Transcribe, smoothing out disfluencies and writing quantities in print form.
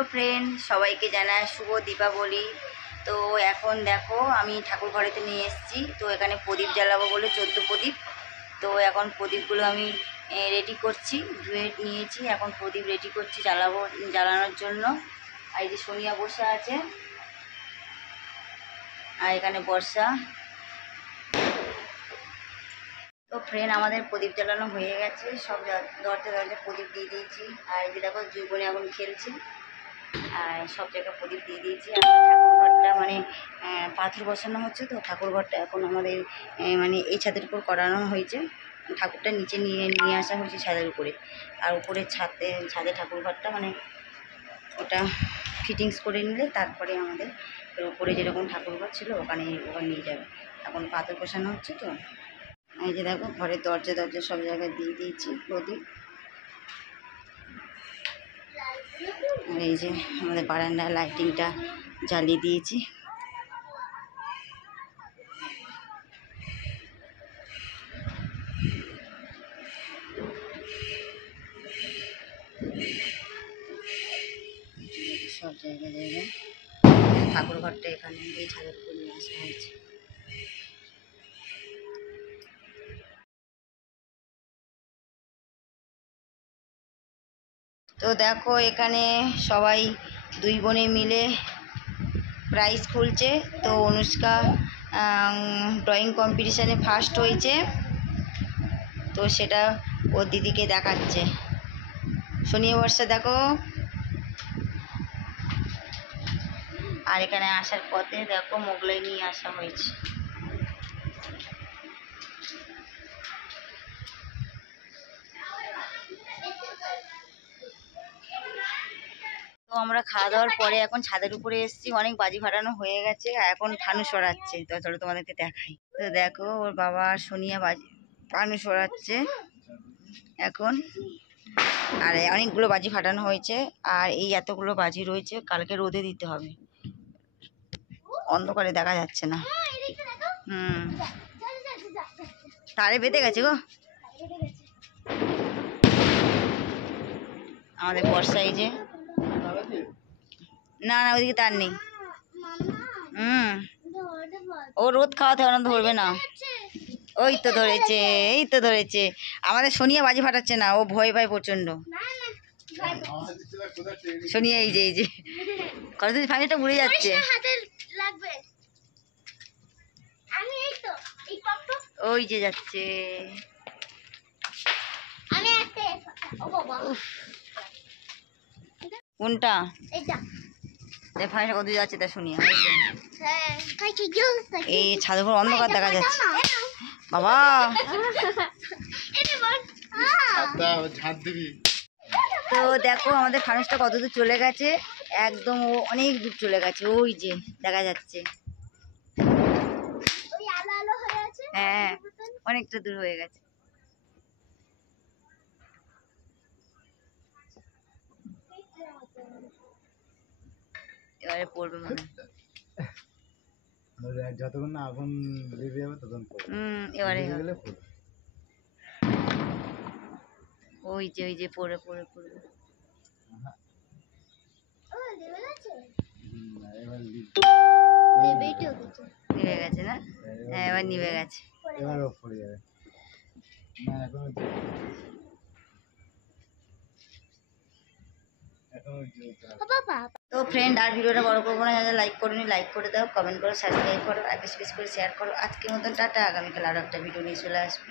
Hello friend, সবাইকে জানাই শুভ দীপাবলি। তো এখন দেখো আমি ঠাকুর ঘরেতে নিয়ে এসেছি। তো এখানে প্রদীপ জ্বালাবো বলে 14 প্রদীপ। তো এখন প্রদীপগুলো আমি রেডি করছি, ধুয়ে নিয়েছি। এখন প্রদীপ রেডি করছি জ্বালানোর জন্য। আর এই যে সোনিয়া বসে আছে, আর এখানে বর্ষা। তো ফ্রেন্ড, আমাদের প্রদীপ জ্বালানো হয়ে গেছে, সব দরজা প্রদীপ দিয়ে দিয়েছি। আর এই যে দেখো দুই বোনে এখন খেলছি, আর সব জায়গায় প্রদীপ দিয়ে দিয়েছি। আর ঠাকুর ঘরটা মানে পাথর বসানো হচ্ছে, তো ঠাকুর ঘরটা এখন আমাদের মানে এই ছাদের উপর করানো হয়েছে। ঠাকুরটা নিচে নিয়ে আসা হয়েছে ছাদের উপরে, আর উপরে ছাদে ঠাকুর ঘরটা মানে ওটা ফিটিংস করে নিলে তারপরে আমাদের উপরে যেরকম ঠাকুর ঘর ছিল ওখানে নিয়ে যাবে। এখন পাথর বসানো হচ্ছে। তো এই যে দেখো ঘরের দরজা সব জায়গায় দিয়ে দিয়েছি প্রদীপ। আর এই যে আমাদের বারান্দায় লাইটিংটা জ্বালিয়ে দিয়েছি। সব জায়গায় ঠাকুর ঘরটা এখানে এই ছাদের উপর নিয়ে আসা হয়েছে। তো দেখো এখানে সবাই দুই বোনে মিলে প্রাইজ খুলছে। তো অনুষ্কা ড্রয়িং কম্পিটিশানে ফার্স্ট হয়েছে, তো সেটা ওর দিদিকে দেখাচ্ছে। সোনিয়া বর্ষা দেখো। আর এখানে আসার পথে দেখো মোগলাই নিয়ে আসা হয়েছে। তো আমরা খাওয়া দাওয়ার পরে এখন ছাদের উপরে এসেছি, অনেক বাজি ফাটানো হয়ে গেছে, আর এখন ফানুস সরাচ্ছে। তো চলো তোমাদেরকে দেখাই। তো দেখো ওর বাবা সোনিয়া ফানুস সরাচ্ছে এখন। আর অনেকগুলো বাজি ফাটানো হয়েছে, আর এই এতগুলো বাজি রয়েছে, কালকে রোদে দিতে হবে, অন্ধকারে দেখা যাচ্ছে না। তারে বেঁধে গেছে গো আমাদের বর্ষা। এই যে না ওইদিকে তার নেই। ও রোদ খাওয়াতে হবে না, ধরবে না। ওই তো ধরেছে। আমাদের সোনিয়া বাজি ফাটাচ্ছে না, ও ভয় পায় প্রচন্ড। সোনিয়া এই যে কত ফাঁকিটা উড়ে যাচ্ছে। ওই যে যাচ্ছে। কোনটা ফাঁকিটা কত যাচ্ছে তা শুনিয়া। এই ছাদের উপর অন্ধকার দেখা যাচ্ছে বাবা। তো দেখো আমাদের ফানুসটা কত দূর চলে গেছে, একদম ও অনেক দূর চলে গেছে, ওই যে দেখা যাচ্ছে। হ্যাঁ অনেকটা দূর হয়ে গেছে। এবারে পড়বে মনে যতক্ষণ না আগুন লেগে যাবে ততক্ষণ এবারে ওই যে পড়বে। নিভে গেছে না? হ্যাঁ এবার নিভে গেছে। তো ফ্রেন্ড, আর ভিডিওটা বড় করবো না, যারা লাইক করোনি লাইক করে দাও, কমেন্ট করো, সাবস্ক্রাইব করো, আর বেশি বেশি করে শেয়ার করো। আজকের মতন টাটা, আগামীকাল আরও একটা ভিডিও নিয়ে চলে আসবে।